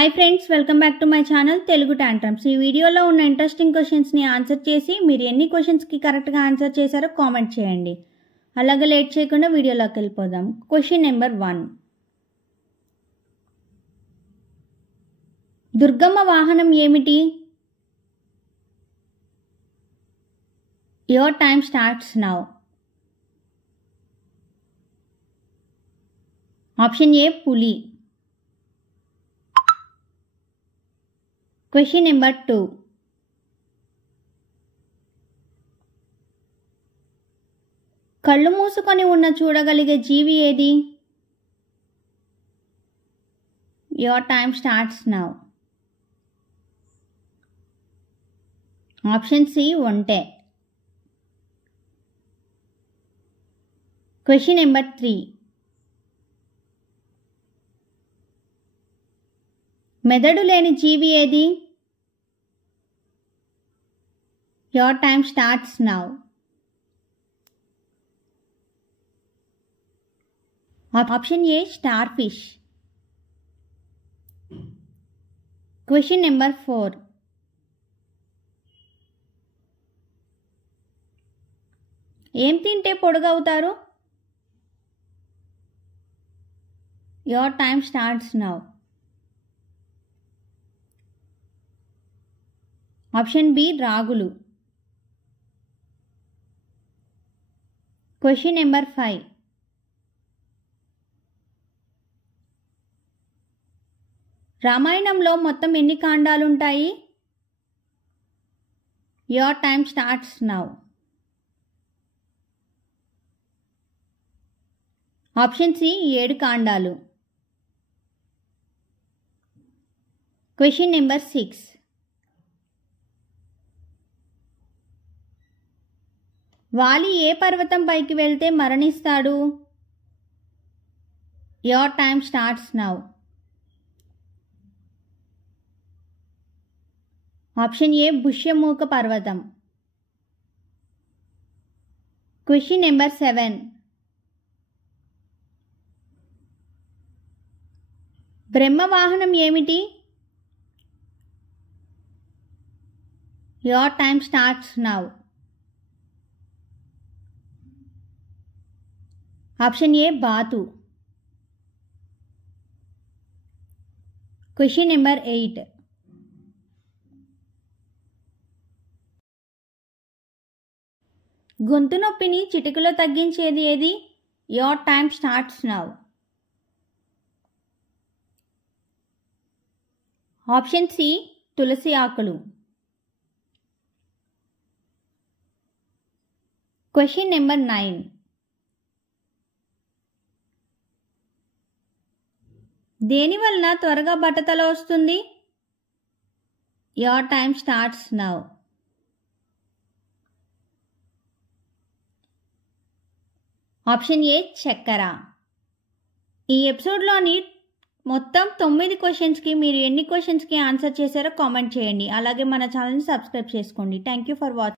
Hi friends, welcome back to my channel Telugu tantrums. ఈ వీడియోలో ఉన్న ఇంట్రెస్టింగ్ క్వశ్చన్స్ని ఆన్సర్ చేసి మీరు ఎన్ని క్వశ్చన్స్కి కరెక్ట్గా ఆన్సర్ చేశారో కామెంట్ చేయండి. అలాగే లేట్ చేయకుండా వీడియోలోకి వెళ్ళిపోదాం. Question number 1. దుర్గమ్మ వాహనం ఏమిటి? Your time starts now. Option A పులి. Question number 2. కళ్ళు మూసుకొని ఉన్న చూడగలిగే జీవి ఏది? Your time starts now. Option C ఒంటె. Question number 3. మెదడు లేని జీవి ఏది? Your time starts now. Option A starfish. Question number 4. ఏం తింటే పొడుగవుతారు? Your time starts now. Option B రాగులు. Question number 5. రామాయణంలో మొత్తం ఎన్ని కాండాలుంటాయి? Your time starts now. Option C 7 కాండాలు. Question number 6. Vali ఏ పర్వతం పైకి వెళ్తే మరణిస్తాడు? Your time starts now. Option A Pushyamuka పర్వతం. Question number 7. బ్రహ్మవాహనం ఏమిటి? Your time starts now. Option A బాతు. Question number 8. గొంతు నొప్పిని చిటికలో తగ్గించేది ఏది? Your time starts now. Option C తులసి ఆకులు. Question number 9. దేని వలన త్వరగా బట్టతల వస్తుంది? Your time starts now. Option A చక్కెర. ఈ ఎపిసోడ్లోని మొత్తం 9 క్వశ్చన్స్కి మీరు ఎన్ని క్వశ్చన్స్కి ఆన్సర్ చేశారో కామెంట్ చేయండి. అలాగే మన ఛానల్ని సబ్స్క్రైబ్ చేసుకోండి. Thank you for watching.